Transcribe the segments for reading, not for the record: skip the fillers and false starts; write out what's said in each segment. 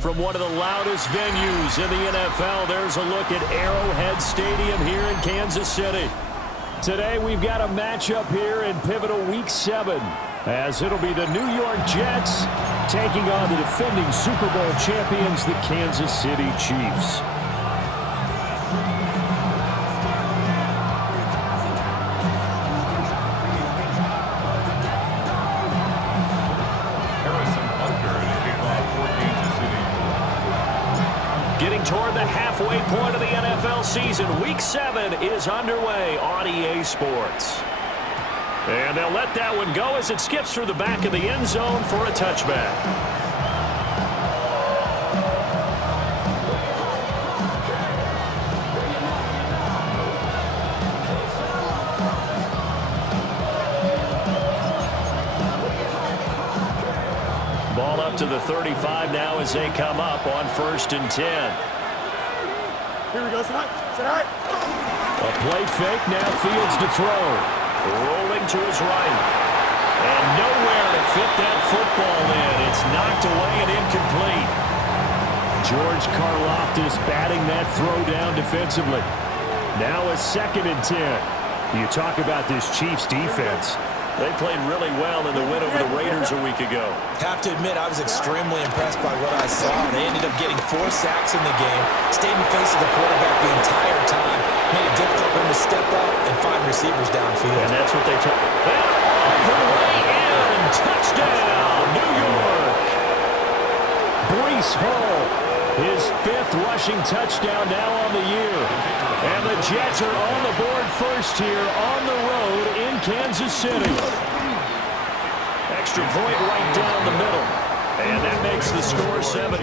From one of the loudest venues in the NFL, there's a look at Arrowhead Stadium here in Kansas City. Today we've got a matchup here in pivotal Week 7, as it'll be the New York Jets taking on the defending Super Bowl champions, the Kansas City Chiefs. Getting toward the halfway point of the NFL season, Week 7 is underway on EA Sports. And they'll let that one go as it skips through the back of the end zone for a touchback. Ball up to the 35 now as they come up on 1st and 10. Here we go, set high. A play fake, now Fields to throw. Rolling to his right. And nowhere to fit that football in. It's knocked away and incomplete. George Karlaftis batting that throw down defensively. Now a 2nd and 10. You talk about this Chiefs defense. They played really well in the win over the Raiders a week ago. Have to admit, I was extremely impressed by what I saw. They ended up getting 4 sacks in the game, stayed in the face of the quarterback the entire time, made it difficult for him to step up and find receivers downfield. And that's what they took. All the way in. Touchdown, New York. Breece Hall, his 5th rushing touchdown now on the year. And the Jets are on the board first here on the road in Kansas City. Extra point right down the middle. And that makes the score 7-0.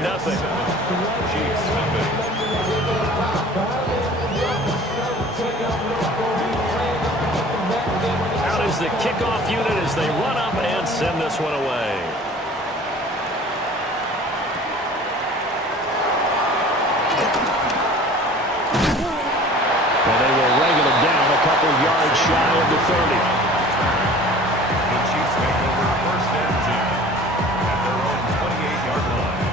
Out is the kickoff unit as they run up and send this one away. And they will wrangle him down a couple yards shy of the 30. The Chiefs take over 1st and 10 at their own 28-yard line.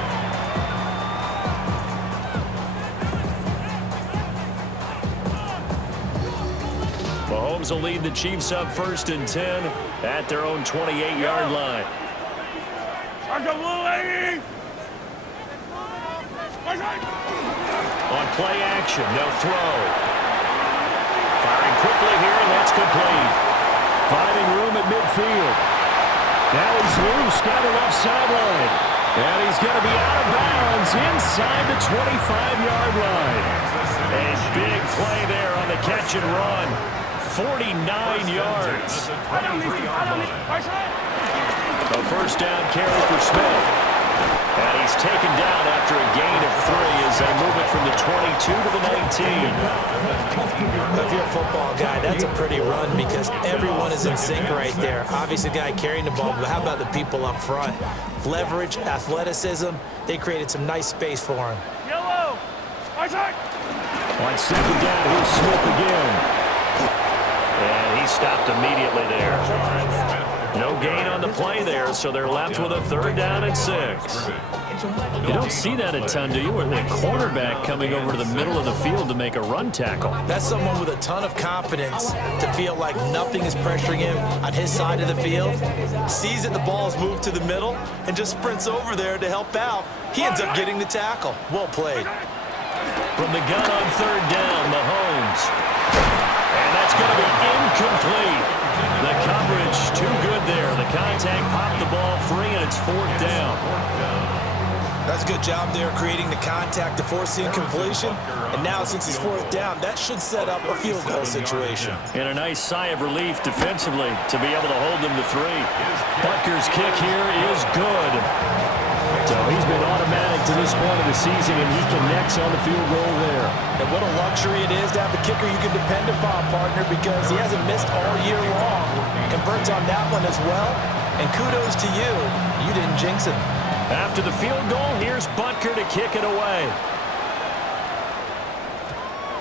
Mahomes will lead the Chiefs up 1st and 10 at their own 28-yard line. On play action, they'll throw. Firing quickly here, and that's complete. Finding room at midfield. Now he's loose down the left sideline. And he's going to be out of bounds inside the 25-yard line. A big play there on the catch and run. 49 yards. A 1st down carry for Smith. And he's taken down after a gain of 3 as they move it from the 22 to the 19. If you're a football guy, that's a pretty run because everyone is in sync right there. Obviously, the guy carrying the ball, but how about the people up front? Leverage, athleticism, they created some nice space for him. Yellow! On 2nd down, here's Smith again. And he stopped immediately there. No gain on the play there, so they're left with a 3rd down and 6. You don't see that a ton, do you? With a quarterback coming over to the middle of the field to make a run tackle. That's someone with a ton of confidence to feel like nothing is pressuring him on his side of the field. Sees that the ball is moved to the middle and just sprints over there to help out. He ends up getting the tackle. Well played. From the gun on 3rd down, Mahomes. And that's going to be incomplete. The coverage too good there. The contact popped the ball free, and it's 4th down. That's a good job there creating the contact to force the incompletion. And now since he's 4th down, that should set up a field goal situation. And a nice sigh of relief defensively to be able to hold them to 3. Butker's kick here is good. So he's been automatic to this point of the season, and he connects on the field goal there. And what a luxury it is to have a kicker you can depend upon, partner, because he hasn't missed all year long. Converts on that one as well. And kudos to you. You didn't jinx him. After the field goal, here's Butker to kick it away.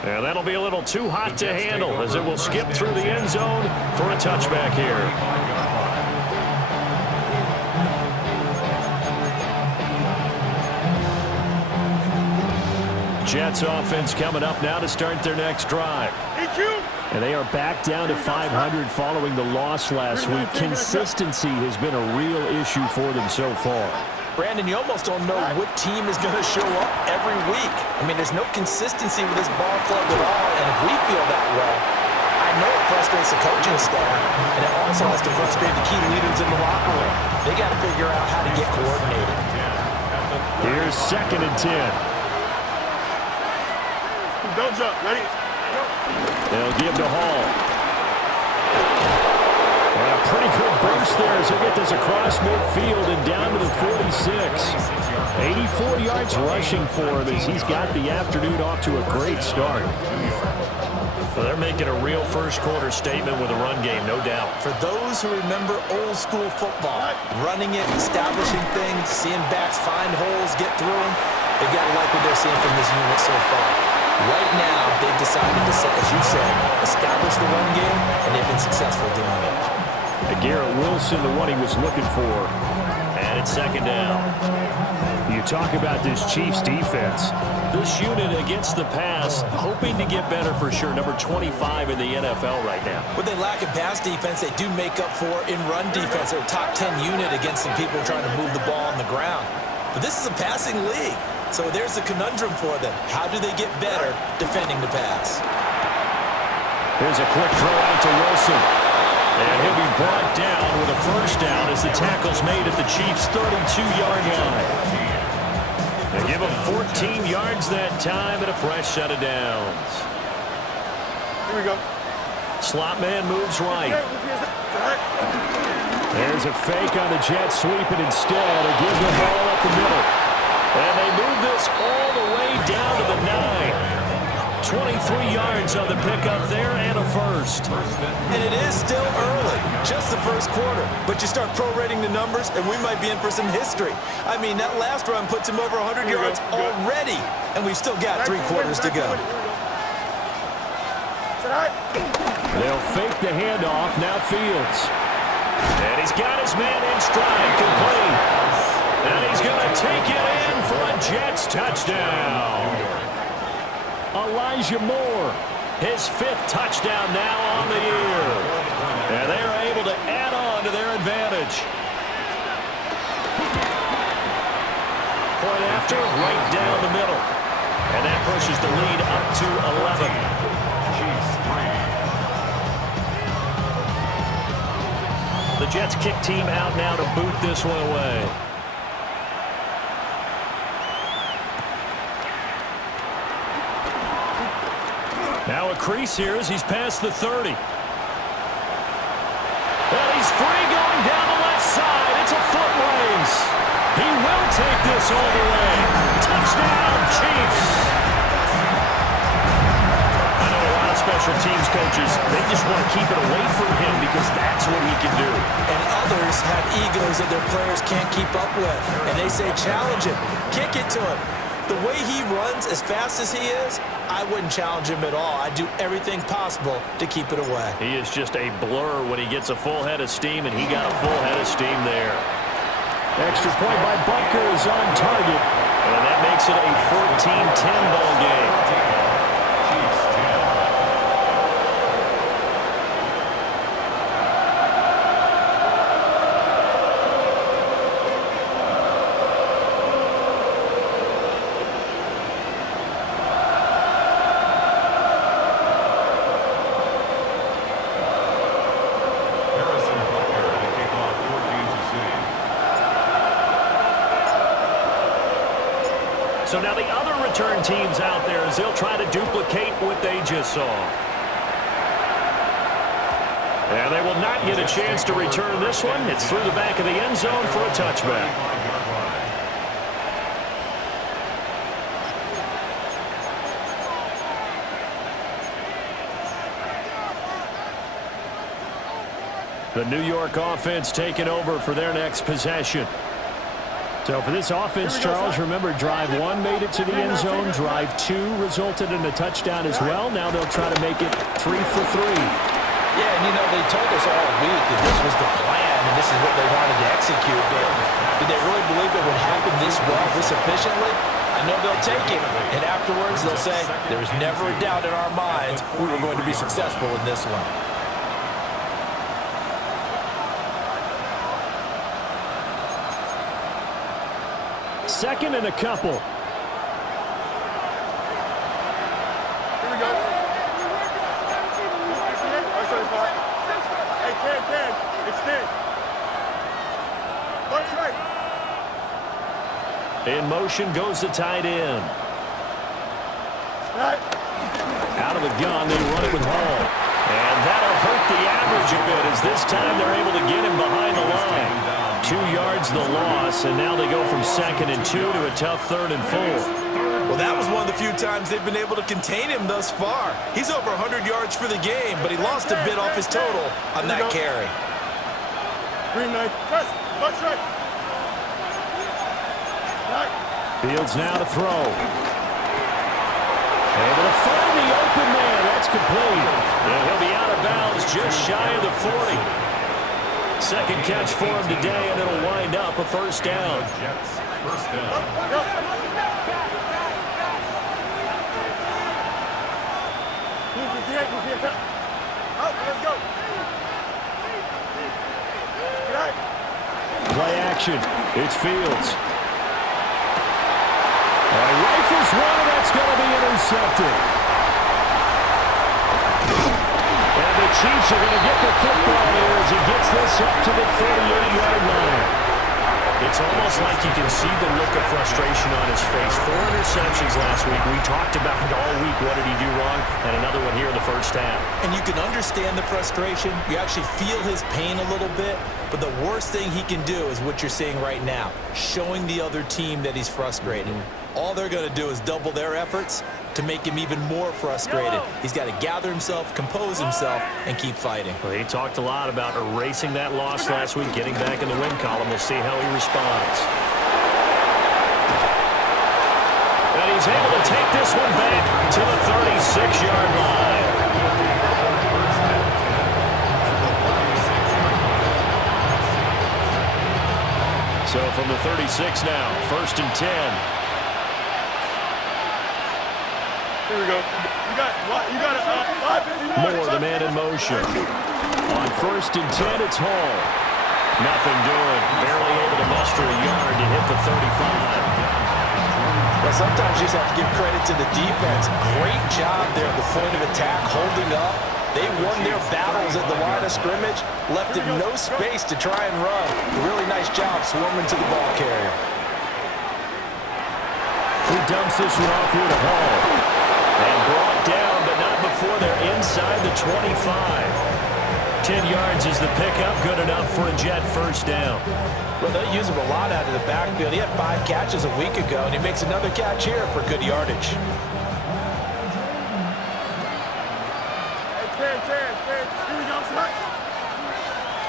And that'll be a little too hot to handle as it will skip through the end zone for a touchback here. Jets offense coming up now to start their next drive. And they are back down to 500 following the loss last week. Consistency has been a real issue for them so far. Brandon, you almost don't know what team is going to show up every week. I mean, there's no consistency with this ball club at all, and if we feel that way, I know it frustrates the coaching staff, and it also has to frustrate the key leaders in the locker room. They got to figure out how to get coordinated. Here's 2nd and 10. Don't jump. Ready? Go. They'll give to Hall. And a pretty good burst there as he'll get this across midfield and down to the 46. 84 yards rushing for him as he's got the afternoon off to a great start. Well, they're making a real first-quarter statement with a run game, no doubt. For those who remember old-school football, running it, establishing things, seeing backs find holes, get through them, they got to like what they're seeing from this unit so far. Right now, they've decided to, as you said, establish the run game, and they've been successful doing it. Garrett Wilson, the one he was looking for. And it's 2nd down. You talk about this Chiefs defense. This unit against the pass, hoping to get better for sure. Number 25 in the NFL right now. What they lack in pass defense, they do make up for in run defense. They're a top 10 unit against some people trying to move the ball on the ground. But this is a passing league. So there's a conundrum for them. How do they get better defending the pass? Here's a quick throw out to Wilson. And he'll be brought down with a first down as the tackle's made at the Chiefs' 32-yard line. They give him 14 yards that time and a fresh set of downs. Here we go. Slot man moves right. There's a fake on the Jets, sweeping instead. They give the ball up the middle. And they move this all the way down to the 9. 23 yards on the pickup there and a first. And it is still early, just the first quarter. But you start prorating the numbers, and we might be in for some history. I mean, that last run puts him over 100 yards already, and we've still got 3 quarters to go. They'll fake the handoff, now Fields. And he's got his man in stride, complete. And he's going to take it in for a Jets touchdown. Elijah Moore, his 5th touchdown now on the year. And they're able to add on to their advantage. Point after, right down the middle. And that pushes the lead up to 11. The Jets kick team out now to boot this one away. Now a crease here as he's past the 30. And he's free going down the left side. It's a foot race. He will take this all the way. Touchdown, Chiefs. I know a lot of special teams coaches, they just want to keep it away from him because that's what he can do. And others have egos that their players can't keep up with. And they say, challenge him, kick it to him. The way he runs as fast as he is, I wouldn't challenge him at all. I'd do everything possible to keep it away. He is just a blur when he gets a full head of steam, and he got a full head of steam there. Extra point by Butker is on target, and that makes it a 14-10 ball game. So now the other return teams out there as they'll try to duplicate what they just saw. And they will not get a chance to return this one. It's through the back of the end zone for a touchback. The New York offense taking over for their next possession. So for this offense, Charles, remember, drive 1 made it to the end zone. Drive 2 resulted in a touchdown as well. Now they'll try to make it 3 for 3. Yeah, and you know, they told us all week that this was the plan and this is what they wanted to execute. But did they really believe it would happen this well, this efficiently? I know they'll take it, and afterwards they'll say, there's never a doubt in our minds we were going to be successful in this one. Second and a couple. Here we go. Hey, Ken, extend. Punch right. In motion goes the tight end. Right. Out of the gun, they run it with Hall. And that'll hurt the average a bit as this time they're able to get him behind the line. 2 yards the loss, and now they go from 2nd and 2 to a tough 3rd and 4. Well, that was one of the few times they've been able to contain him thus far. He's over 100 yards for the game, but he lost a bit off his total on that carry. Green knife. Press. Punch right. Right. Fields now to throw. Able to find the open man. That's complete. And he'll be out of bounds just shy of the 40. Second catch for him today, and it'll wind up a first down. Jets, first down. Go. Out, let's go. Right. Play action. It's Fields. Rifles one, and that's going to be intercepted. And the Chiefs are going to get the football here as he gets this up to the 38-yard line. It's almost like you can see the look of frustration on his face. 4 interceptions last week. We talked about it all week. What did he do wrong? And another one here in the first half. And you can understand the frustration. You actually feel his pain a little bit. But the worst thing he can do is what you're seeing right now, showing the other team that he's frustrated. All they're going to do is double their efforts to make him even more frustrated. He's got to gather himself, compose himself, and keep fighting. Well, he talked a lot about erasing that loss last week, getting back in the win column. We'll see how he responds. And he's able to take this one back to the 36-yard line. So from the 36 now, 1st and 10. Here we go. You got Moore, the man in motion. On 1st and 10, it's Hall. Nothing doing. Barely able to muster a yard to hit the 35. Well, sometimes you just have to give credit to the defense. Great job there at the point of attack, holding up. They won their battles at the line of scrimmage, left him no space to try and run. Really nice job swarming to the ball carrier. He dumps this one off here to Hall. And brought down, but not before they're inside the 25. 10 yards is the pickup, good enough for a Jet first down. Well, they use him a lot out of the backfield. He had 5 catches a week ago, and he makes another catch here for good yardage. Hey, 10. Here we go, right.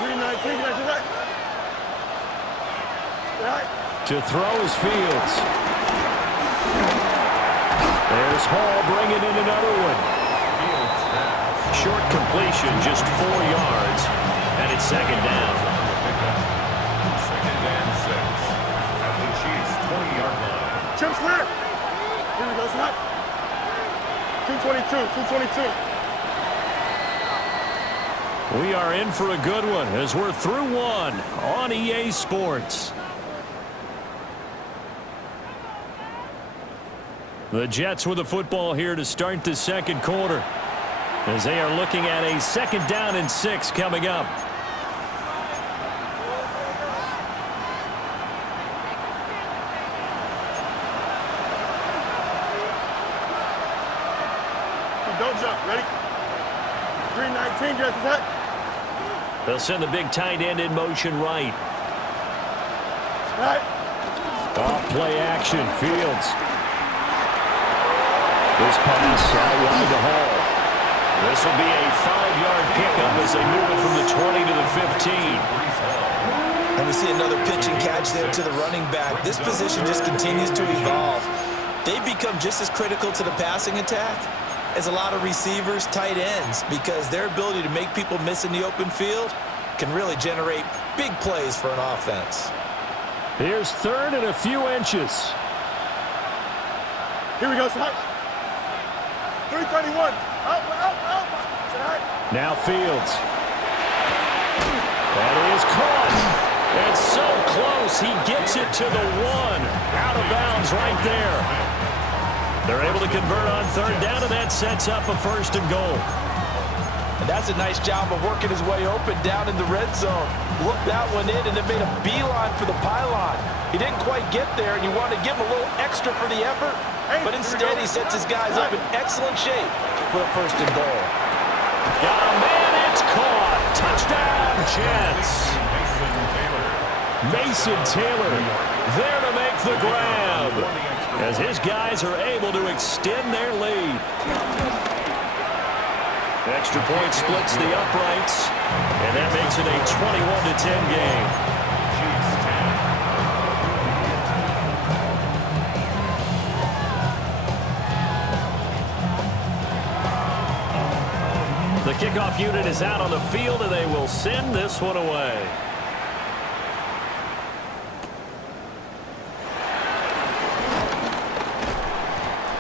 Green 19, that's right. Right. To throw is Fields. There's Hall bringing in another one. Short completion, just 4 yards, and it's 2nd down. 2nd and 6 at the Chiefs' 20-yard line. Chip slip. Here we go, snap. 222. We are in for a good one as we're through one on EA Sports. The Jets with the football here to start the 2nd quarter as they are looking at a 2nd down and 6 coming up. Don't jump. Ready? Green 19, just that. They'll send the big tight end in motion right. Right. Off play action. Fields. This pass out wide to Hall. This will be a 5-yard pickup as they move it from the 20 to the 15. And we see another pitch and catch there to the running back. This position just continues to evolve. They become just as critical to the passing attack as a lot of receivers, tight ends, because their ability to make people miss in the open field can really generate big plays for an offense. Here's 3rd and a few inches. Here we go, shot. 331. Out. Shot. Now Fields. That is caught. It's so close. He gets it to the 1. Out of bounds right there. They're able to convert on third down, and that sets up a 1st and goal. And that's a nice job of working his way open down in the red zone. Looked that one in and then made a beeline for the pylon. He didn't quite get there, and you wanted to give him a little extra for the effort. But instead, he sets his guys up in excellent shape for a 1st and goal. Got a man, it's caught. Touchdown, Jets. Mason Taylor there to make the grab as his guys are able to extend their lead. Extra point splits the uprights, and that makes it a 21-10 game. The kickoff unit is out on the field, and they will send this one away.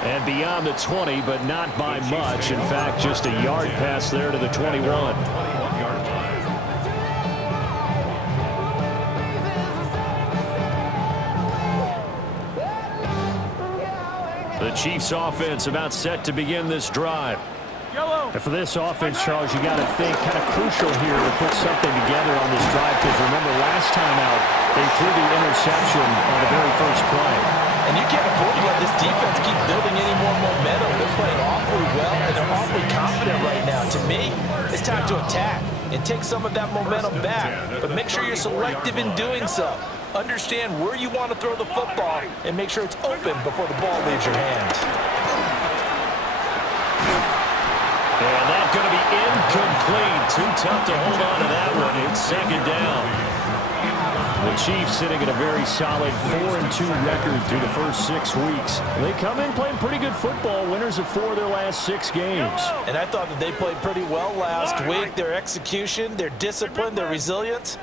And beyond the 20, but not by much. In fact, just a yard pass there to the 21. The Chiefs offense about set to begin this drive. And for this offense, Charles, you got to think kind of crucial here to put something together on this drive, because remember last time out they threw the interception on the very first play. And you can't afford to let this defense keep building any more momentum. They're playing awfully well, and they're awfully confident right now. To me, it's time to attack and take some of that momentum back. But make sure you're selective in doing so. Understand where you want to throw the football and make sure it's open before the ball leaves your hands. And that's going to be incomplete. Too tough to hold on to that one. It's 2nd down. The Chiefs sitting at a very solid 4-2 record through the first 6 weeks. They come in playing pretty good football, winners of 4 of their last 6 games. And I thought that they played pretty well last week. Their execution, their discipline, their resilience,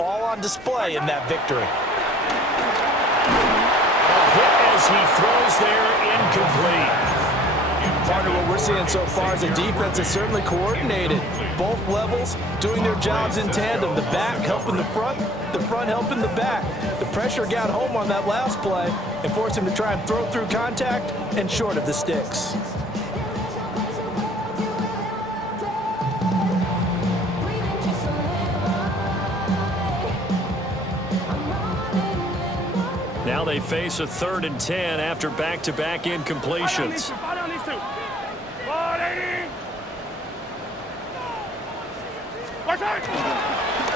all on display in that victory. A hit as he throws there, incomplete. Partner, what we're seeing so far is a defense that's certainly coordinated. Both levels doing their jobs in tandem. The back helping the front helping the back. The pressure got home on that last play and forced him to try and throw through contact and short of the sticks. Now they face a 3rd and 10 after back-to-back incompletions.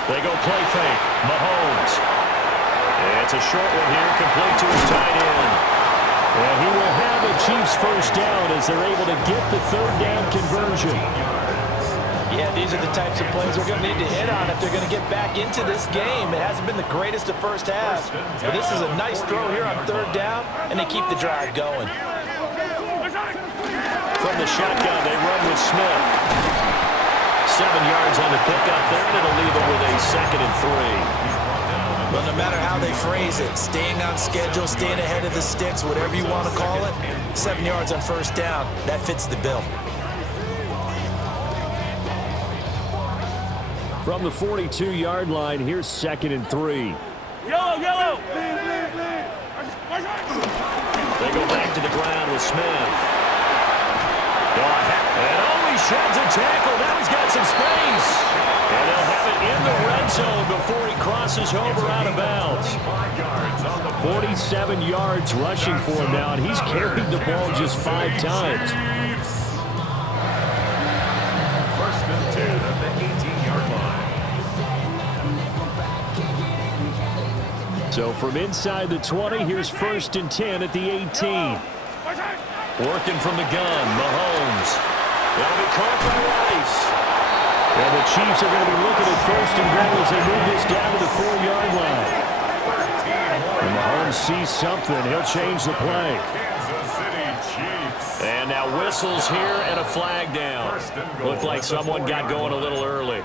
They go play fake. Mahomes. It's a short one here, complete to his tight end. And he will have the Chiefs 1st down as they're able to get the 3rd down conversion. Yeah, these are the types of plays they're going to need to hit on if they're going to get back into this game. It hasn't been the greatest of first halves, but this is a nice throw here on 3rd down, and they keep the drive going. From the shotgun, they run with Smith. 7 yards on the pickup there, and it'll leave them with a 2nd and 3. Well, no matter how they phrase it, staying on schedule, staying ahead of the sticks, whatever you want to call it, 7 yards on 1st down, that fits the bill. From the 42-yard line, here's 2nd and 3. Yellow. They go back to the ground with Smith. And he sheds a tackle. Now he's got some space. And they'll have it in the red zone before he crosses over out of bounds. 47 yards rushing for him now, and he's carried the ball just 5 times. 1st and 10 at the 18-yard line. So from inside the 20, here's 1st and 10 at the 18. Working from the gun, Mahomes. That'll be caught by Rice. And the Chiefs are going to be looking at 1st and goal as they move this down to the 4-yard line. And Mahomes sees something. He'll change the play. Kansas City Chiefs. And now whistles here and a flag down. Looked like someone got going a little early.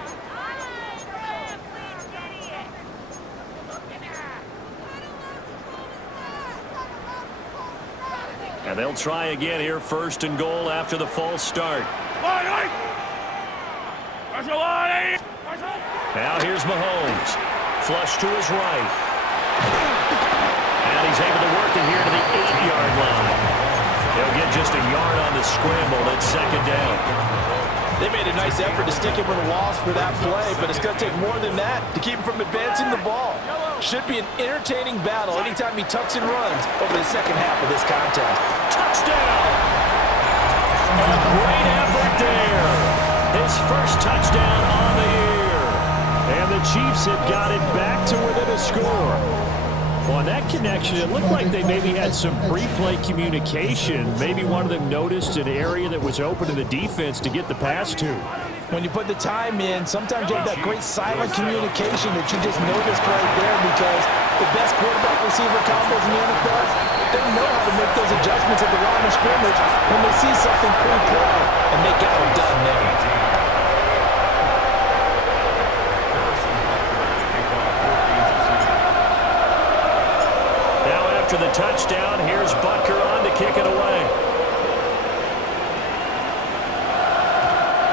And they'll try again here, 1st and goal after the false start. Now here's Mahomes. Flush to his right. And he's able to work it here to the 8-yard line. They'll get just a yard on the scramble at 2nd down. They made a nice effort to stick him with a loss for that play, but it's going to take more than that to keep him from advancing the ball. Should be an entertaining battle anytime he tucks and runs over the second half of this contest. Touchdown! A great effort there. His first touchdown on the year. And the Chiefs have got it back to within a score. On that connection, it looked like they maybe had some pre-play communication. Maybe one of them noticed an area that was open to the defense to get the pass to. When you put the time in, sometimes you have that great silent communication that you just noticed right there, because the best quarterback-receiver combos in the NFL, they know how to make those adjustments at the line of scrimmage when they see something pre-play, and they got it done there. After the touchdown, here's Butker on to kick it away.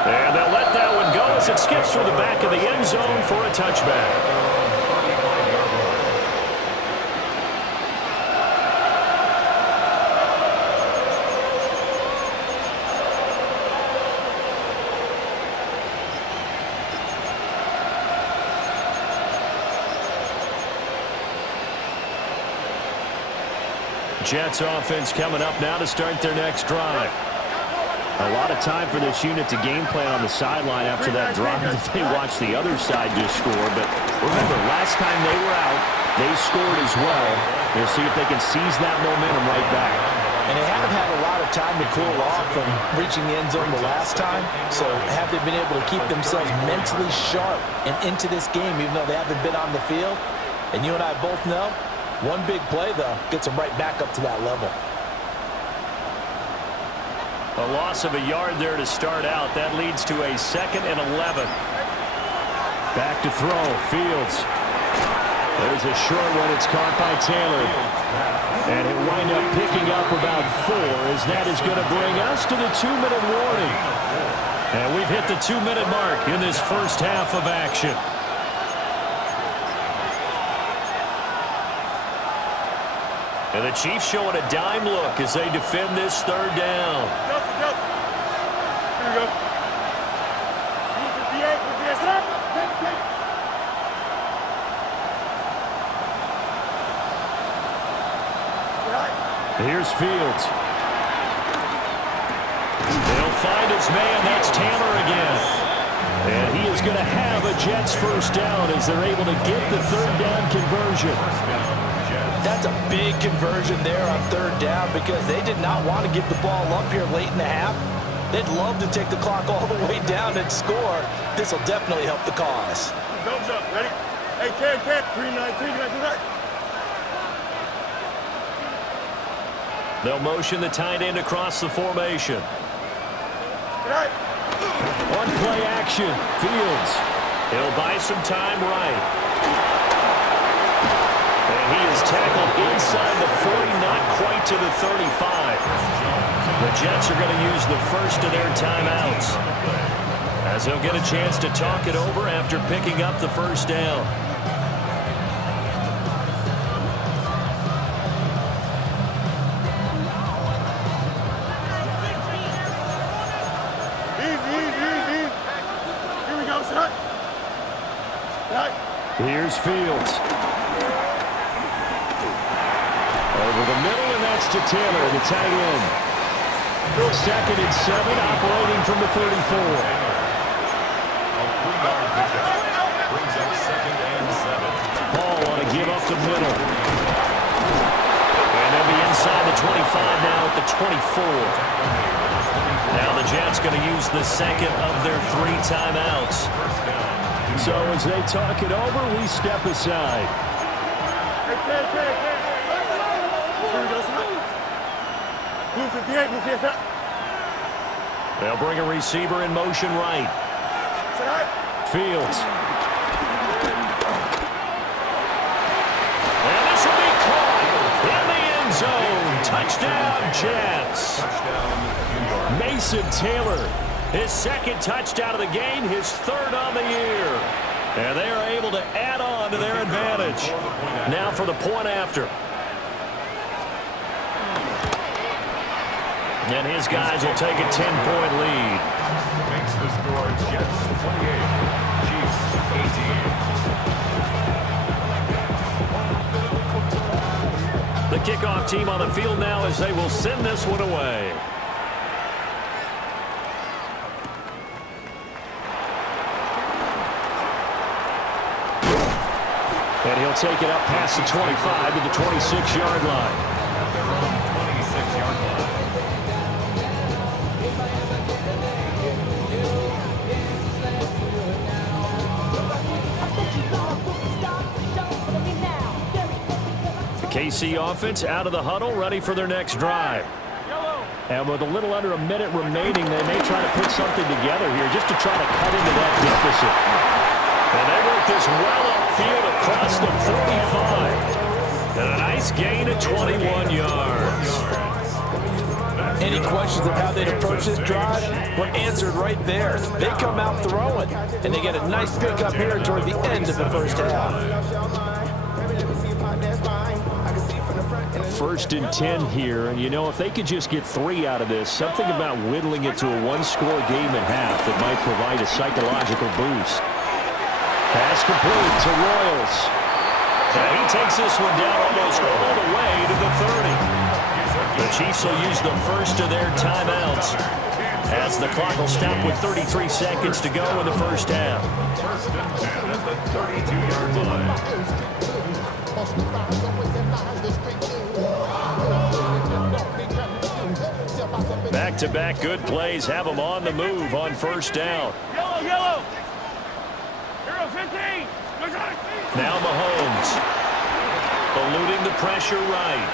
And they'll let that one go as it skips through the back of the end zone for a touchback. Jets offense coming up now to start their next drive. A lot of time for this unit to game plan on the sideline after that drive. They watched the other side just score. But remember, last time they were out, they scored as well. We'll see if they can seize that momentum right back. And they haven't had a lot of time to cool off from reaching the end zone the last time. So have they been able to keep themselves mentally sharp and into this game, even though they haven't been on the field? And you and I both know, one big play, though, gets them right back up to that level. A loss of a yard there to start out. That leads to a 2nd and 11. Back to throw. Fields. There's a short one. It's caught by Taylor. And it wind up picking up about 4, as that is going to bring us to the 2-minute warning. And we've hit the 2-minute mark in this first half of action. And the Chiefs showing a dime look as they defend this 3rd down. Here we go. Here's Fields. They'll find his man. That's Taylor again. And he is going to have a Jets first down as they're able to get the 3rd down conversion. That's a big conversion there on 3rd down, because they did not want to give the ball up here late in the half. They'd love to take the clock all the way down and score. This will definitely help the cause. Don't jump. Ready? Hey, Ken. 3-9-3. They'll motion the tight end across the formation. One play action. Fields. He'll buy some time right. And he is tackled inside the 40, not quite to the 35. The Jets are going to use the first of their timeouts, as they'll get a chance to talk it over after picking up the first down. Easy. Here we go, son. Here's Fields. Over the middle, and that's to Taylor, the tight end. 2nd and 7, operating from the 34. Brings up 2nd and 7. Ball on a give up the middle. And they'll be inside the 25 now at the 24. Now the Jets going to use the 2nd of their 3 timeouts. So as they talk it over, we step aside. Hey. Blue 58. They'll bring a receiver in motion right. Fields. And this will be caught in the end zone. Touchdown, Jets. Touchdown, New York. Mason Taylor, his second touchdown of the game, his third on the year. And they are able to add on to their advantage. Now for the point after. And his guys will take a 10-point lead. Makes the score Jets 28, Chiefs 18. The kickoff team on the field now as they will send this one away. And he'll take it up past the 25 to the 26-yard line. At their own 26-yard line. The KC offense out of the huddle, ready for their next drive. And with a little under a minute remaining, they may try to put something together here just to try to cut into that deficit. And they work this well upfield across the 45. And a nice gain of 21 yards. Any questions of how they'd approach this drive were answered right there. They come out throwing, and they get a nice pickup here toward the end of the first half. 1st and 10 here, and you know, if they could just get 3 out of this, something about whittling it to a one-score game at half that might provide a psychological boost. Pass complete to Royals. And he takes this one down almost all the way to the 30. The Chiefs will use the first of their timeouts as the clock will stop with 33 seconds to go in the first half. 1st and 10 at the 32-yard line. Back-to-back good plays have them on the move on 1st down. Yellow, yellow. Hero 15. Now Mahomes eluding the pressure right.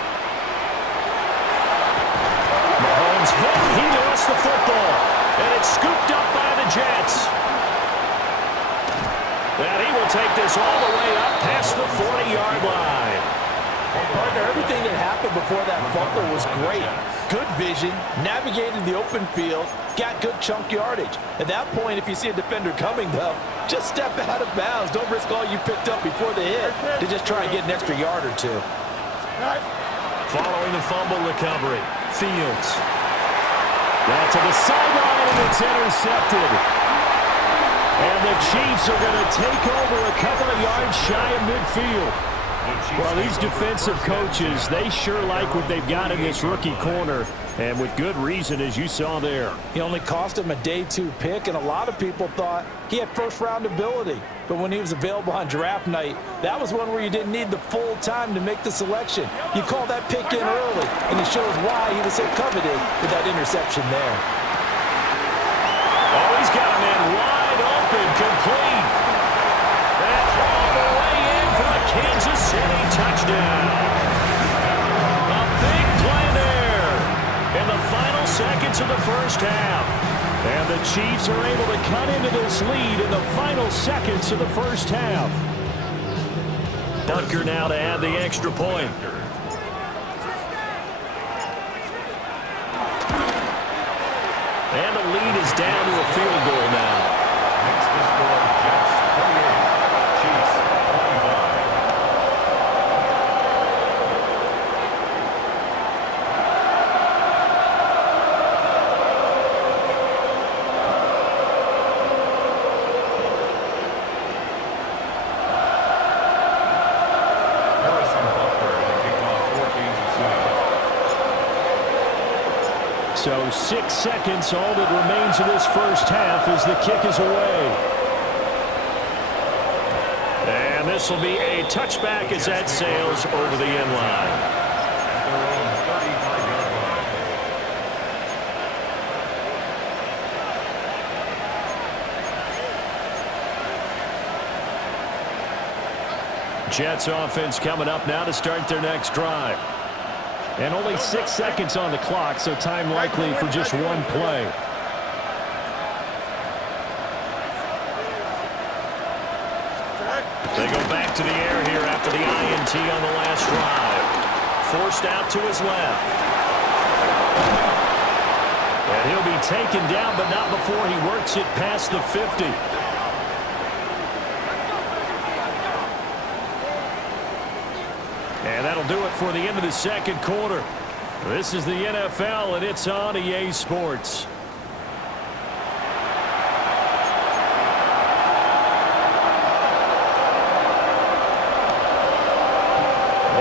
Mahomes hit. He lost the football. And it's scooped up by the Jets. And he will take this all the way up past the 40-yard line. Partner, everything that happened before that fumble was great. Good vision, navigated the open field, got good chunk yardage. At that point, if you see a defender coming, though, just step out of bounds. Don't risk all you picked up before the hit to just try and get an extra yard or two. Following the fumble recovery, Fields. Now to the sideline, and it's intercepted. And the Chiefs are going to take over a couple of yards shy of midfield. Well, these defensive coaches, they sure like what they've got in this rookie corner, and with good reason, as you saw there. He only cost him a day 2 pick, and a lot of people thought he had first-round ability. But when he was available on draft night, that was one where you didn't need the full time to make the selection. You call that pick in early, and it shows why he was so coveted with that interception there. Oh, he's got a man wide open, complete. And all the way in for a Kansas City touchdown. A big play there in the final seconds of the first half. And the Chiefs are able to cut into this lead in the final seconds of the first half. Butker now to add the extra point. And the lead is down to a field goal now. Makes the score Jets 28, Chiefs 25. So 6 seconds, all that remains of this first half as the kick is away. And this will be a touchback as that sails over the end line. At their own 35-yard line. Jets offense coming up now to start their next drive. And only 6 seconds on the clock, so time likely for just one play. They go back to the air here after the INT on the last drive. Forced out to his left. And he'll be taken down, but not before he works it past the 50. And that'll do it for the end of the second quarter. This is the NFL, and it's on EA Sports.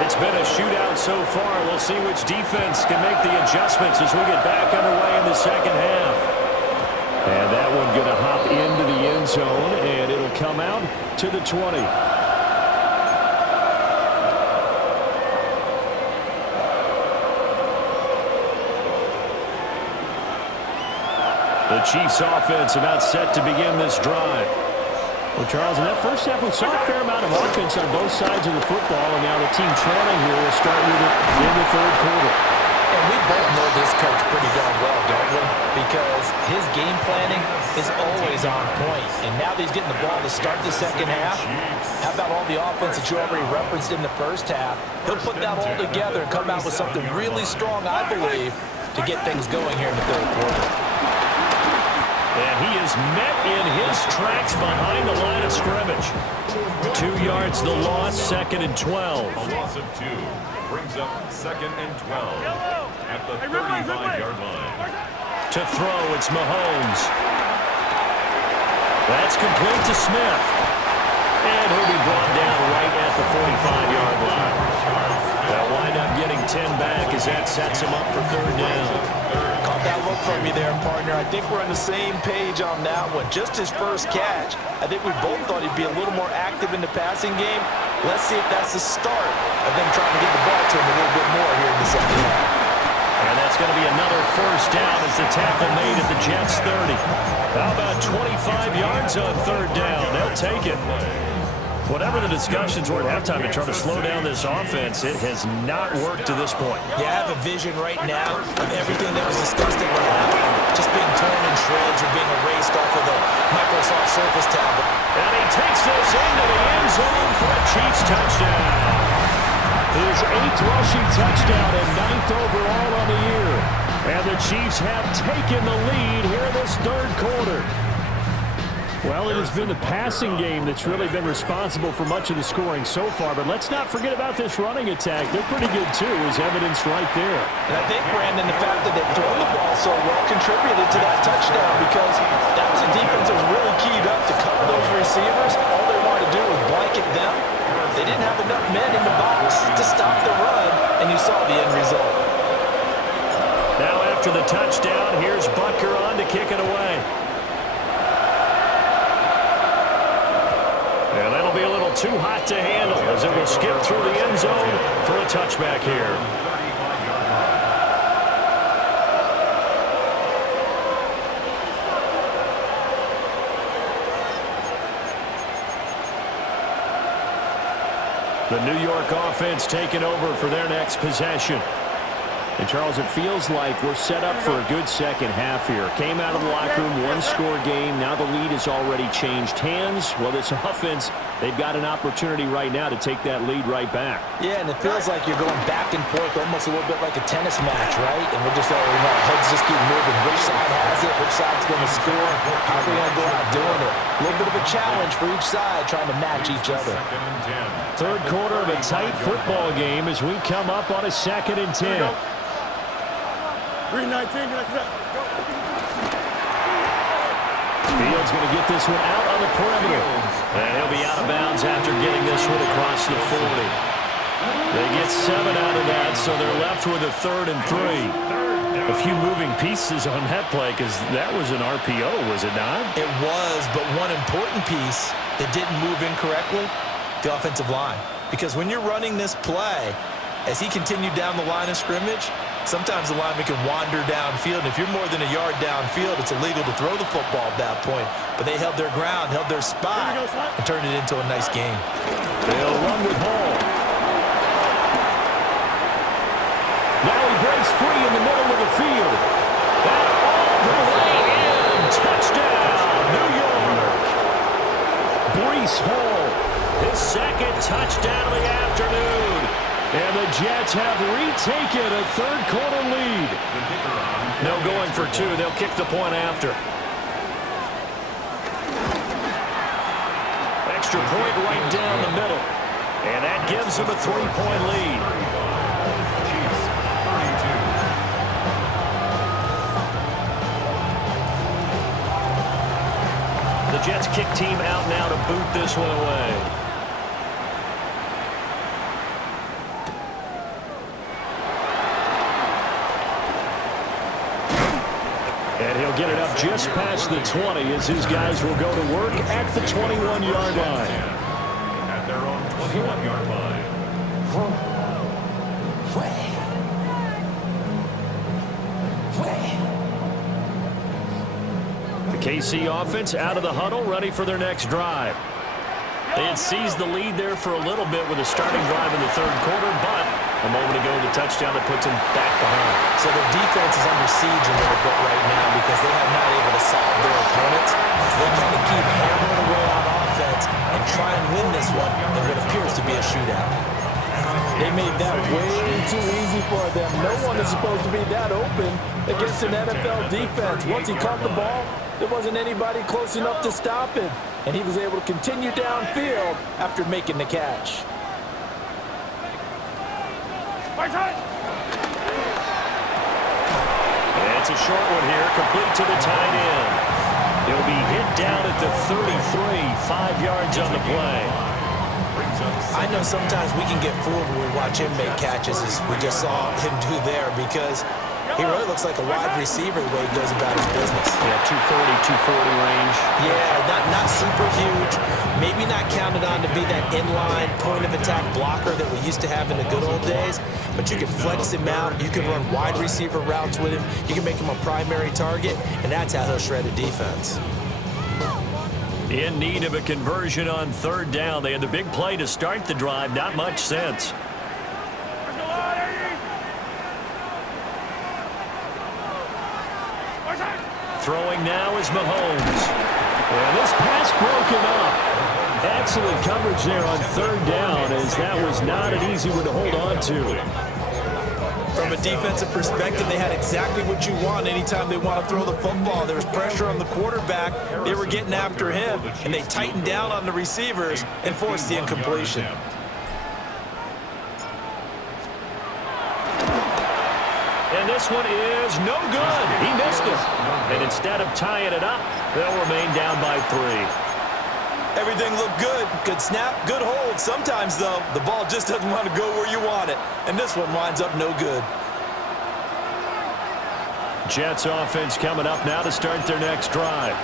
It's been a shootout so far. We'll see which defense can make the adjustments as we get back underway in the second half. And that one going to hop into the end zone, and it'll come out to the 20. The Chiefs offense about set to begin this drive. Well, Charles, in that first half, we saw a fair amount of offense on both sides of the football, and now the team trailing here will start with it in the third quarter. And we both know this coach pretty darn well, don't we? Because his game planning is always on point. And now that he's getting the ball to start the second half, how about all the offense that you already referenced in the first half? He'll put that all together and come out with something really strong, I believe, to get things going here in the third quarter. And he is met in his tracks behind the line of scrimmage. 2 yards the loss, 2nd and 12. A loss of 2 brings up 2nd and 12 at the 35-yard line. To throw, it's Mahomes. That's complete to Smith. And he'll be brought down right at the 45-yard line. They'll wind up getting 10 back as that sets him up for third down. Caught that look from you there, partner. I think we're on the same page on that one. Just his first catch. I think we both thought he'd be a little more active in the passing game. Let's see if that's the start of them trying to get the ball to him a little bit more here in the second half. And that's going to be another first down as the tackle made at the Jets' 30. How about 25 yards on third down? They'll take it. Whatever the discussions were at halftime to try to slow down this offense, it has not worked to this point. Yeah, I have a vision right now of everything that was discussed in the half just being torn in shreds or being erased off of the Microsoft Surface tablet. And he takes this into the end zone for a Chiefs touchdown. His 8th rushing touchdown and 9th overall on the year. And the Chiefs have taken the lead here in this third quarter. Well, it has been the passing game that's really been responsible for much of the scoring so far. But let's not forget about this running attack. They're pretty good, too, as evidenced right there. And I think, Brandon, the fact that they've thrown the ball so well contributed to that touchdown because that was a defense that was really keyed up to cover those receivers. All they wanted to do was blanket them. They didn't have enough men in the box to stop the run, and you saw the end result. Now after the touchdown, here's Butker on to kick it away. And that'll be a little too hot to handle as it will skip through the end zone for a touchback here. The New York offense taking over for their next possession. And, Charles, it feels like we're set up for a good second half here. Came out of the locker room, one-score game. Now the lead has already changed hands. Well, this offense, they've got an opportunity right now to take that lead right back. Yeah, and it feels like you're going back and forth almost a little bit like a tennis match, right? And we're just already know, heads just keep moving. Which side has it? Which side's going to score? How are they going to go out doing it? A little bit of a challenge for each side trying to match each other. Third quarter of a tight football game as we come up on a 2nd and 10. 3-19, Fields going to get this one out on the perimeter. And he'll be out of bounds after getting this one across the 40. They get 7 out of that, so they're left with a 3rd and 3. A few moving pieces on that play because that was an RPO, was it not? It was, but one important piece that didn't move incorrectly, the offensive line. Because when you're running this play, as he continued down the line of scrimmage, sometimes the lineman can wander downfield. And if you're more than a yard downfield, it's illegal to throw the football at that point. But they held their ground, held their spot, and turned it into a nice game. They'll run with Hall. Now he breaks free in the middle of the field. And all the way in. Touchdown, New York. Breece Hall, his 2nd touchdown of the afternoon. And the Jets have retaken a third-quarter lead. No going for two. They'll kick the point after. Extra point right down the middle. And that gives them a 3-point lead. Chiefs, 32. The Jets kick team out now to boot this one away. And he'll get it up just past the 20 as his guys will go to work at the 21-yard line. At their own 21-yard line. The KC offense out of the huddle, ready for their next drive. They had seized the lead there for a little bit with a starting drive in the third quarter, but a moment ago the touchdown that puts them back behind. So their defense is under siege a little bit right now because they have not able to solve their opponents. They're trying to keep hammering away on offense and try and win this one in what appears to be a shootout. They made that way too easy for them. No one is supposed to be that open against an NFL defense. Once he caught the ball, there wasn't anybody close enough to stop him. And he was able to continue downfield after making the catch. And it's a short one here, complete to the tight end. He'll be hit down at the 33, 5 yards on the play. I know sometimes we can get fooled when we watch him make catches, as we just saw him do there, because he really looks like a wide receiver the way he goes about his business. Yeah, 230, 240 range. Yeah, not super huge. Maybe not counted on to be that inline point-of-attack blocker that we used to have in the good old days, but you can flex him out. You can run wide receiver routes with him. You can make him a primary target, and that's how he'll shred a defense. In need of a conversion on third down. They had the big play to start the drive. Not much sense. Throwing now is Mahomes. And this pass broken up. Excellent coverage there on third down, as that was not an easy one to hold on to. From a defensive perspective, they had exactly what you want anytime they want to throw the football. There was pressure on the quarterback. They were getting after him, and they tightened down on the receivers and forced the incompletion. And this one is no good. He missed it. And instead of tying it up, they'll remain down by 3. Everything looked good. Good snap, good hold. Sometimes, though, the ball just doesn't want to go where you want it. And this one winds up no good. Jets offense coming up now to start their next drive.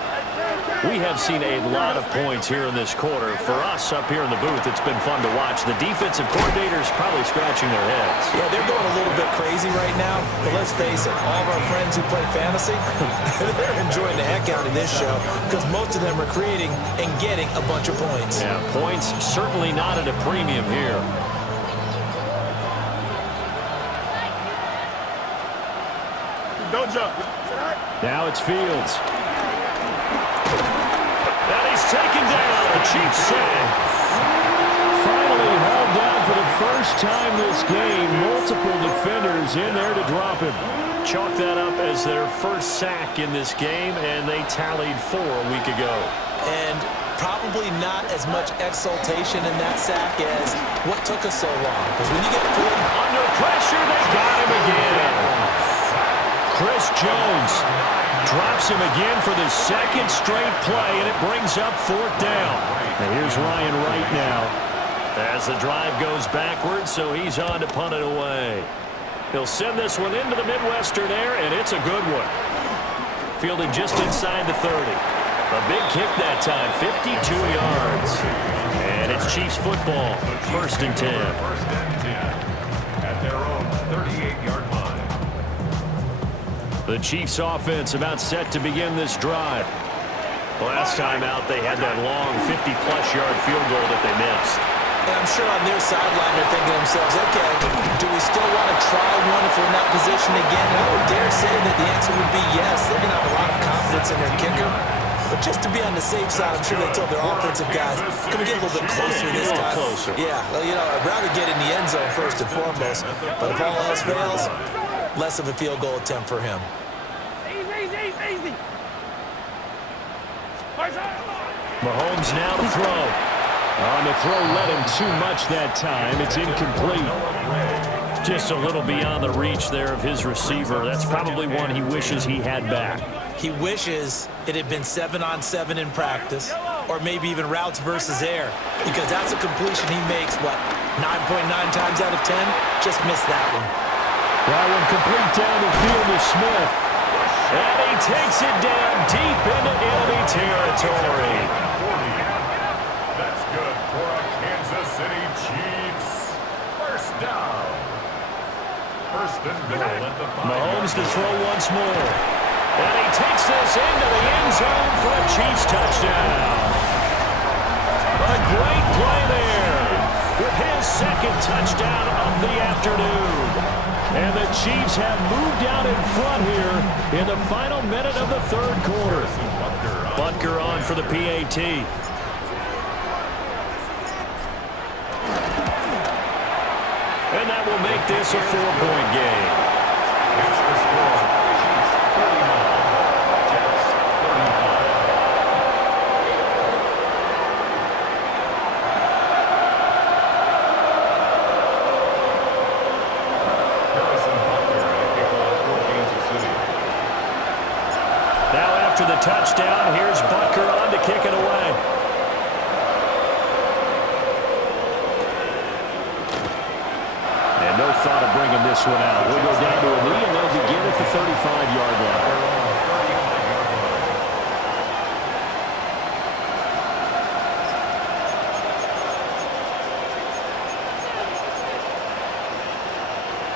We have seen a lot of points here in this quarter. For us up here in the booth, it's been fun to watch. The defensive coordinators probably scratching their heads. Yeah, they're going a little bit crazy right now. But let's face it, all of our friends who play fantasy, they're enjoying the heck out of this show because most of them are creating and getting a bunch of points. Yeah, points certainly not at a premium here. Don't jump. Now it's Fields. And he's taken down. A Chiefs sack. Finally held down for the first time this game. Multiple defenders in there to drop him. Chalk that up as their first sack in this game, and they tallied 4 a week ago. And probably not as much exultation in that sack as what took us so long. Because when you get pulled under pressure, they got him again. Chris Jones drops him again for the second straight play, and it brings up 4th down. And here's Ryan Wright now as the drive goes backwards, so he's on to punt it away. He'll send this one into the Midwestern air, and it's a good one. Fielded just inside the 30. A big kick that time, 52 yards. And it's Chiefs football, 1st and 10. 1st and 10 at their own 38-yard line. The Chiefs offense about set to begin this drive. Last time out, they had that long 50-plus yard field goal that they missed. And I'm sure on their sideline they're thinking to themselves, okay, do we still want to try one if we're in that position again? And I would dare say that the answer would be yes. They're going to have a lot of confidence in their kicker. But just to be on the safe side, I'm sure they told their offensive guys, can we get a little bit closer this time? Closer. Yeah, well, you know, I'd rather get in the end zone first and foremost. But if all else fails, less of a field goal attempt for him. Easy. Mahomes now to throw. On the throw, led him too much that time. It's incomplete. Just a little beyond the reach there of his receiver. That's probably one he wishes he had back. He wishes it had been 7-on-7 in practice, or maybe even routes versus air, because that's a completion he makes, 9.9 times out of 10? Just missed that one. That one complete down the field to Smith. And he takes it down deep into enemy territory. That's good for a Kansas City Chiefs. First down. First and goal at the 5. Mahomes to throw once more. And he takes this into the end zone for a Chiefs touchdown. A great play there with his second touchdown of the afternoon. And the Chiefs have moved out in front here in the final minute of the third quarter. Butker on for the PAT. And that will make this a 4-point game. It's the score. Chiefs 39. Jets 35. Harrison Butker at a kickoff for Kansas City. Now after the touchdown, here's Butker on to kick it away. And no thought of bringing this one out. We'll go down to a knee, and they'll begin at the 35-yard line.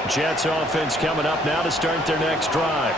Jets offense coming up now to start their next drive.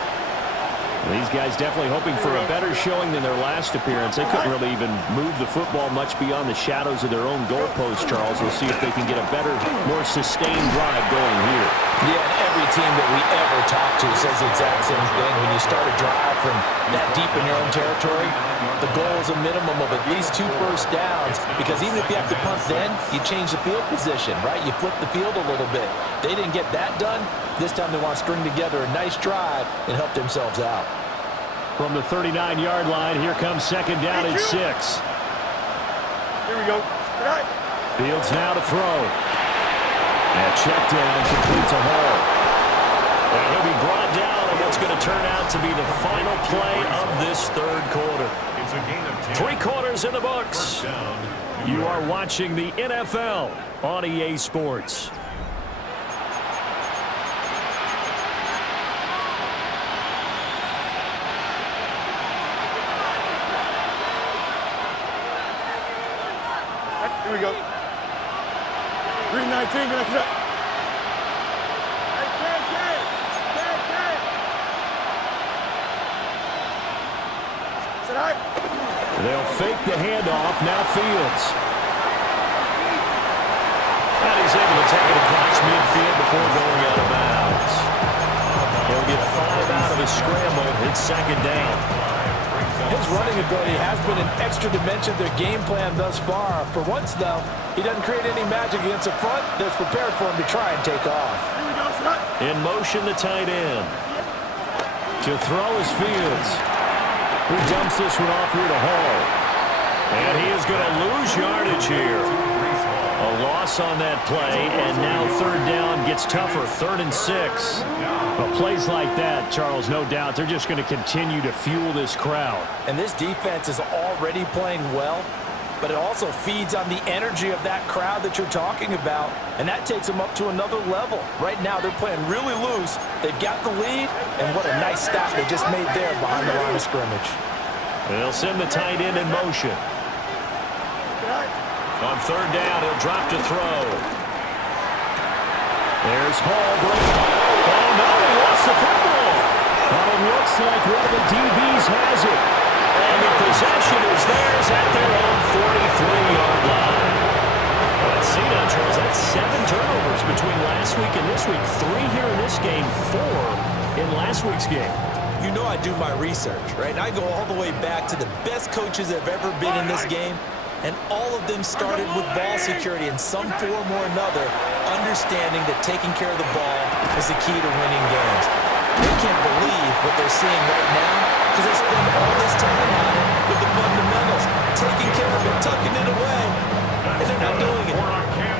These guys definitely hoping for a better showing than their last appearance. They couldn't really even move the football much beyond the shadows of their own goalpost, Charles. We'll see if they can get a better, more sustained drive going here. Yeah, and every team that we ever talk to says the exact same thing. When you start a drive from that deep in your own territory, the goal is a minimum of at least 2 first downs, because even if you have to punt then, you change the field position, right? You flip the field a little bit. They didn't get that done. This time they want to string together a nice drive and help themselves out. From the 39-yard line, here comes second down and 6. Here we go. Fields now to throw. And check down completes a hole. And he'll be brought down on what's going to turn out to be the final play of this third quarter. It's a gain of 10. 3 quarters in the books. You are watching the NFL on EA Sports. Here we go. 319, gonna cut. Sit high. They'll fake the handoff. Now Fields. And he's able to take it across midfield before going out of bounds. He'll get 5 out of his scramble. It's second down. His running ability has been an extra dimension of their game plan thus far. For once, though, he doesn't create any magic against the front that's prepared for him to try and take off. Here we go, shot. In motion, the tight end. To throw is Fields. He dumps this one off here to Hall. And he is going to lose yardage here. A loss on that play, and now third down gets tougher. 3rd and 6. But plays like that, Charles, no doubt, they're just going to continue to fuel this crowd. And this defense is already playing well, but it also feeds on the energy of that crowd that you're talking about, and that takes them up to another level. Right now, they're playing really loose. They've got the lead, and what a nice stop they just made there behind the line of scrimmage. They'll send the tight end in motion. On third down, he'll drop to throw. There's Hall. Oh, no, he lost the football. But it looks like one of the DBs has it. And the possession is theirs at their own 43-yard line. Let's see now, Charles. That's 7 turnovers between last week and this week. 3 here in this game, 4 in last week's game. you know I do my research, right? And I go all the way back to the best coaches that have ever been in this game, and all of them started with ball security in some form or another, understanding that taking care of the ball is the key to winning games. They can't believe what they're seeing right now because they spend all this time on it with the fundamentals, taking care of it, tucking it away, and they're not doing it.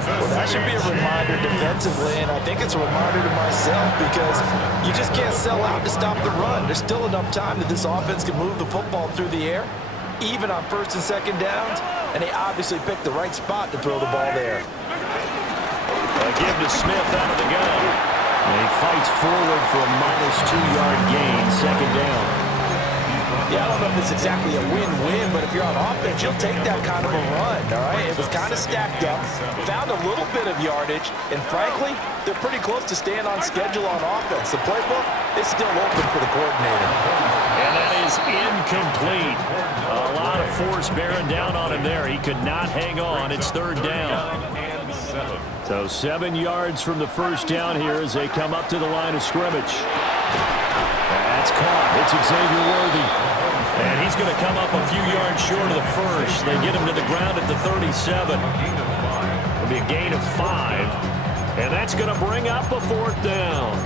Well, that should be a reminder defensively, and I think it's a reminder to myself because you just can't sell out to stop the run. There's still enough time that this offense can move the football through the air, even on first and second downs, and they obviously picked the right spot to throw the ball there. A give to Smith out of the gun. And he fights forward for a -2-yard gain, second down. Yeah, I don't know if it's exactly a win-win, but if you're on offense, you'll take that kind of a run, all right? It was kind of stacked up, found a little bit of yardage, and frankly, they're pretty close to staying on schedule on offense. The playbook is still open for the coordinator. And that is incomplete. A lot of force bearing down on him there. He could not hang on. It's third down. So 7 yards from the first down here as they come up to the line of scrimmage. That's caught. It's Xavier Worthy. And he's going to come up a few yards short of the first. They get him to the ground at the 37. It'll be a gain of 5. And that's going to bring up a fourth down.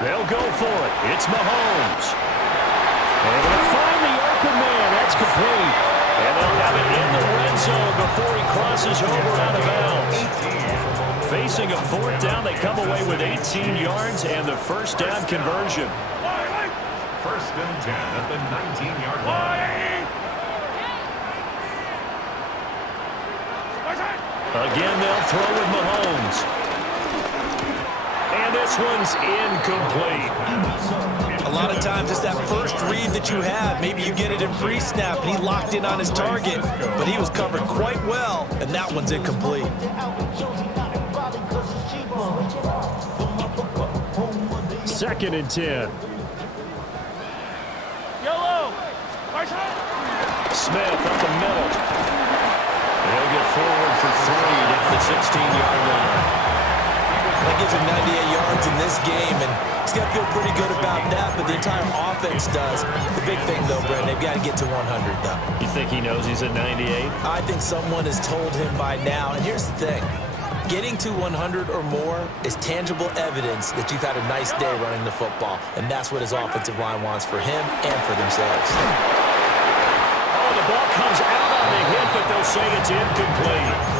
They'll go for it. It's Mahomes. And they'll find the open man. That's complete. And they'll have it in the red zone before he crosses over out of bounds. Facing a fourth down, they come away with 18 yards and the first down conversion. First and 10 at the 19-yard line. Again, they'll throw with Mahomes. And this one's incomplete. A lot of times it's that first read that you have. Maybe you get it in pre-snap, and he locked in on his target, but he was covered quite well, and that one's incomplete. Second and 10. Smith up the middle. He'll get forward for 3 at the 16-yard line. That gives him 98 yards in this game, and he's got to feel pretty good about that, but the entire offense does. The big thing, though, Brent, they've got to get to 100, though. You think he knows he's at 98? I think someone has told him by now, and here's the thing. Getting to 100 or more is tangible evidence that you've had a nice day running the football, and that's what his offensive line wants for him and for themselves. Oh, the ball comes out on the hit, but they'll say it's incomplete.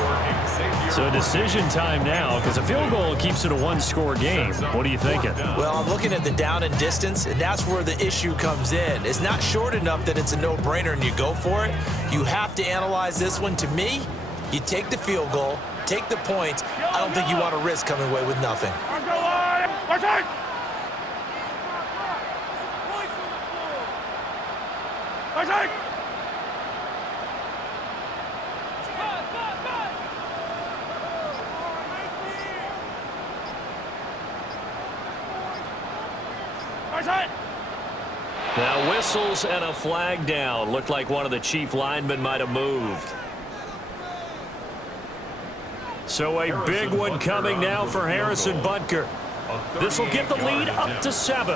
So decision time now, because a field goal keeps it a one-score game. What are you thinking? Well, I'm looking at the down and distance, and that's where the issue comes in. It's not short enough that it's a no-brainer and you go for it. You have to analyze this one. To me, you take the field goal, take the points. I don't think you want to risk coming away with nothing. Now whistles and a flag down. Looked like one of the chief linemen might have moved. So a big one coming now for Harrison Butker. This will get the lead up to 7.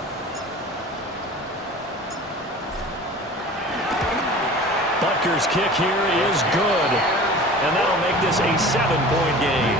Butker's kick here is good. And that'll make this a 7-point game.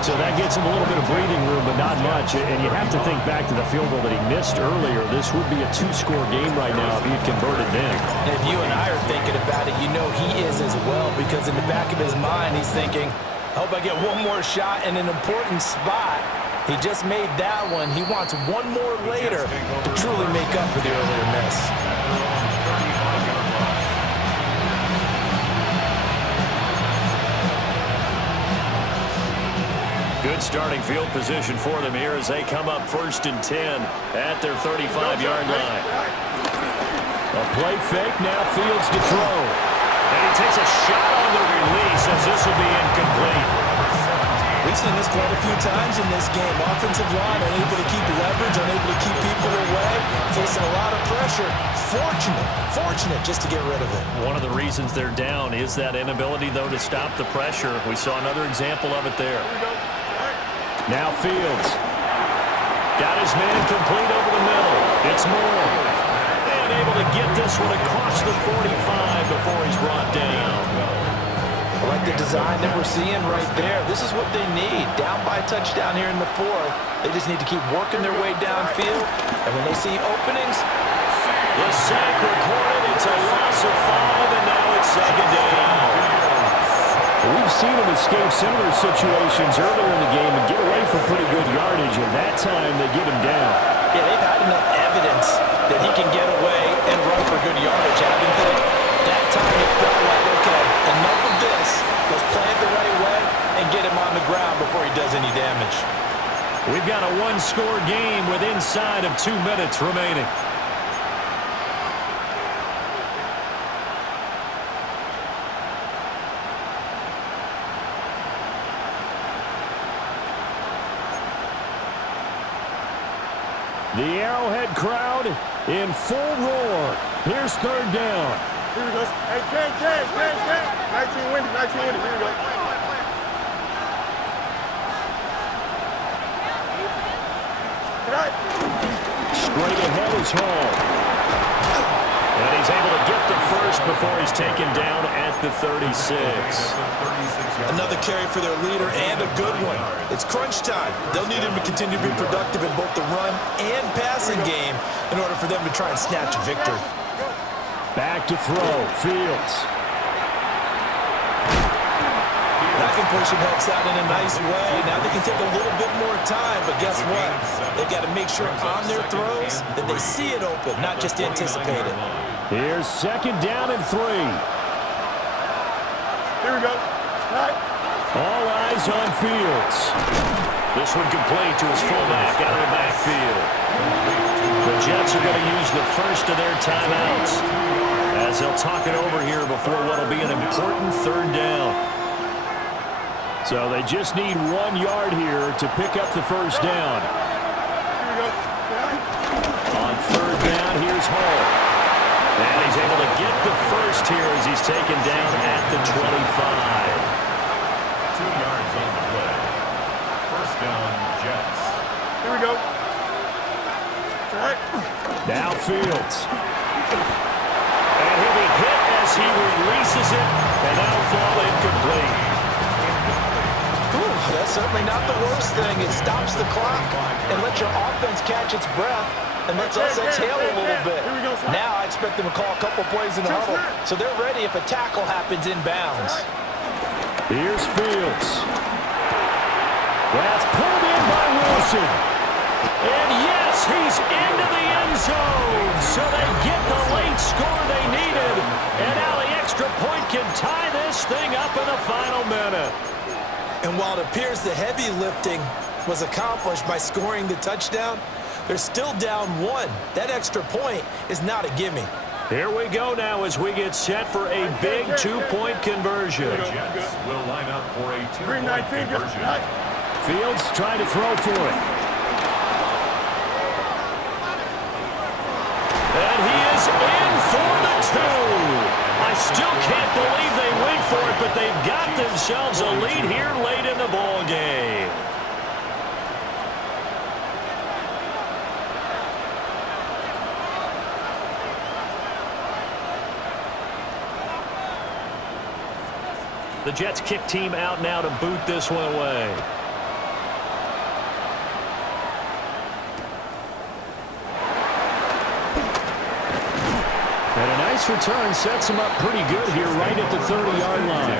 So that gets him a little bit of breathing room, but not much. And you have to think back to the field goal that he missed earlier. This would be a 2-score game right now if he had converted then. And if you and I are thinking about it, you know he is as well, because in the back of his mind, he's thinking, I hope I get one more shot in an important spot. He just made that one. He wants one more later to truly make up for the earlier miss. Good starting field position for them here as they come up first and 10 at their 35-yard line. A play fake, now Fields to throw. And he takes a shot on the release as this will be incomplete. We've seen this quite a few times in this game. Offensive line unable to keep leverage, unable to keep people away, facing a lot of pressure. Fortunate just to get rid of it. One of the reasons they're down is that inability, though, to stop the pressure. We saw another example of it there. Now Fields. Got his man complete over the middle. It's Moore. And able to get this one across the 45 before he's brought down. I like the design that we're seeing right there. This is what they need. Down by a touchdown here in the fourth. They just need to keep working their way downfield. And when they see openings, the sack recorded. It's a loss of 5, and now it's second down. We've seen him escape similar situations earlier in the game and get away from pretty good yardage, and that time they get him down. yeah, they've had enough evidence that he can get away and run for good yardage, haven't they? That time it felt like, okay, enough of this. Let's play it the right way and get him on the ground before he does any damage. We've got a one-score game with inside of 2 minutes remaining. The Arrowhead crowd in full roar. Here's third down. Here we go. Hey, Ken. 19 winning. Here we go. Straight ahead is Hall. And he's able to get the first before he's taken down at the 36. Another carry for their leader and a good one. It's crunch time. They'll need him to continue to be productive in both the run and passing game in order for them to try and snatch a victory. Back to throw. Fields. That completion helps out in a nice way. Now they can take a little bit more time, but guess what? They've got to make sure on their throws that they see it open, not just anticipate it. Here's second down and 3. Here we go. All eyes on Fields. This one complete to his fullback out of the backfield. The Jets are going to use the first of their timeouts as they'll talk it over here before what will be an important third down. So they just need 1 yard here to pick up the first down. Here we go. On third down, here's Hall. And he's able to get the first here as he's taken down at the 25. 2 yards on the play. First down, Jets. Here we go. Now Fields. And he'll be hit as he releases it, and that'll fall incomplete. That's certainly not the worst thing. It stops the clock and lets your offense catch its breath and lets us exhale a little bit. Now I expect them to call a couple plays in the huddle so they're ready if a tackle happens inbounds. Here's Fields. That's pulled in by Wilson. And yes, he's into the end zone. So they get the late score they needed. And now the extra point can tie this thing up in the final minute. And while it appears the heavy lifting was accomplished by scoring the touchdown, they're still down 1. That extra point is not a gimme. Here we go now as we get set for a big 2-point conversion. The Jets will line up for a 2-point conversion. Fields trying to throw for it. And he is in for the 2. I still can't believe they wait for it, but they've got themselves a lead here late in the ball game. The Jets kick team out now to boot this one away. And a nice return sets him up pretty good here right at the 30-yard line.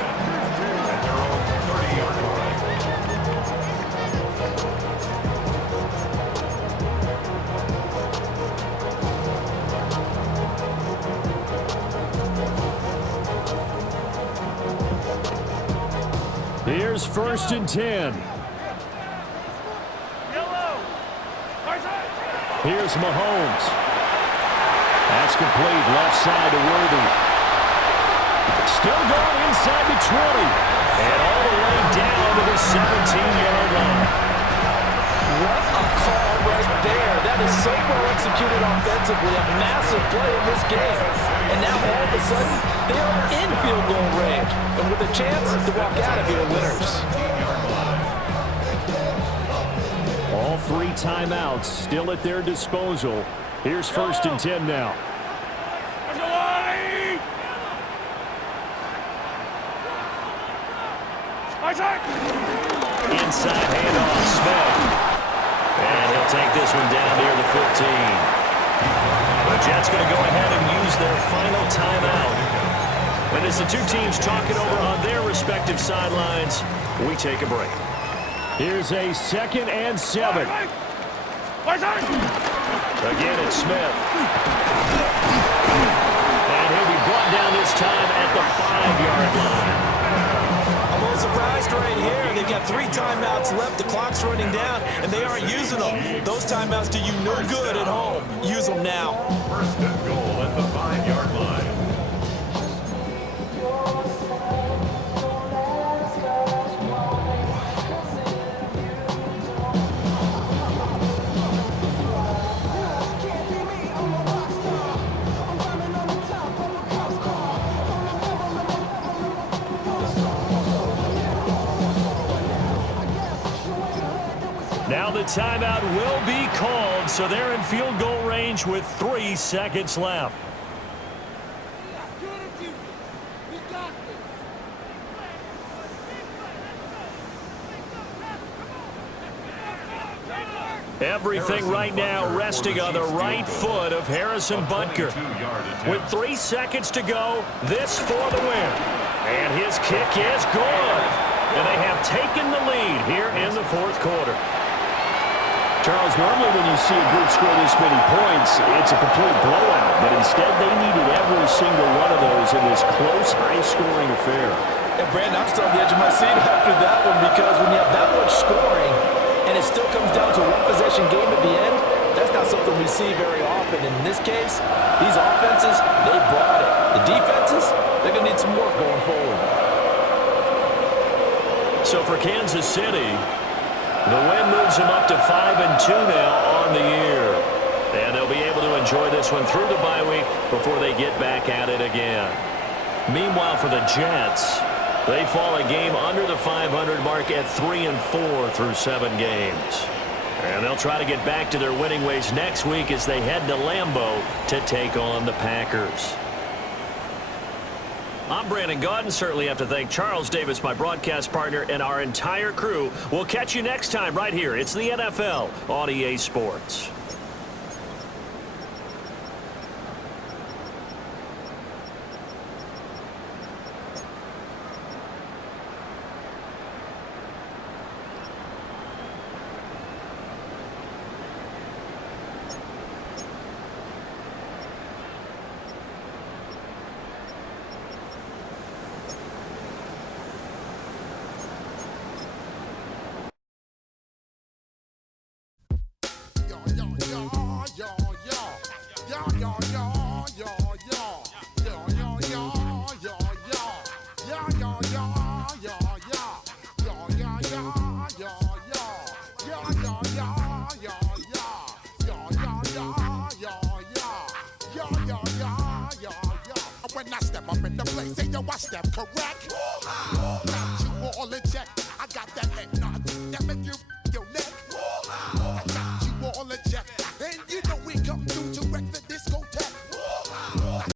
At their own 30-yard line. Here's first and 10. Here's Mahomes. That's complete, left side to Worthy. Still going inside the 20. And all the way down to the 17-yard line. What a call right there. That is so well executed offensively. A massive play in this game. And now all of a sudden, they are in field goal range. And with a chance to walk out of here winners. All 3 timeouts still at their disposal. Here's 1st and 10 now. Inside handoff, Smith. And he'll take this one down near the 15. The Jets going to go ahead and use their final timeout. And as the 2 teams talk it over on their respective sidelines, we take a break. Here's a 2nd and 7. Again, it's Smith. And he'll be brought down this time at the 5-yard line. I'm a little surprised right here. They've got 3 timeouts left. The clock's running down, and they aren't using them. Those timeouts do you no good at home. Use them now. 1st and goal at the 5-yard line. Now the timeout will be called, so they're in field goal range with 3 seconds left. Everything right now resting on the right foot of Harrison Butker. With 3 seconds to go, this for the win. And his kick is good. And they have taken the lead here in the 4th quarter. Charles, normally when you see a group score this many points, it's a complete blowout. But instead, they needed every single one of those in this close, high-scoring affair. And Brandon, I'm still on the edge of my seat after that one because when you have that much scoring and it still comes down to a one-possession game at the end, that's not something we see very often. In this case, these offenses, they brought it. The defenses, they're going to need some work going forward. So for Kansas City, the win moves them up to 5-2 now on the year. And they'll be able to enjoy this one through the bye week before they get back at it again. Meanwhile, for the Jets, they fall a game under the 500 mark at 3-4 through 7 games. And they'll try to get back to their winning ways next week as they head to Lambeau to take on the Packers. I'm Brandon Gaudin. Certainly have to thank Charles Davis, my broadcast partner, and our entire crew. We'll catch you next time right here. It's the NFL on EA Sports. When I step up in the place, say yo, I step correct. Got you all in check. I got that head nod that make you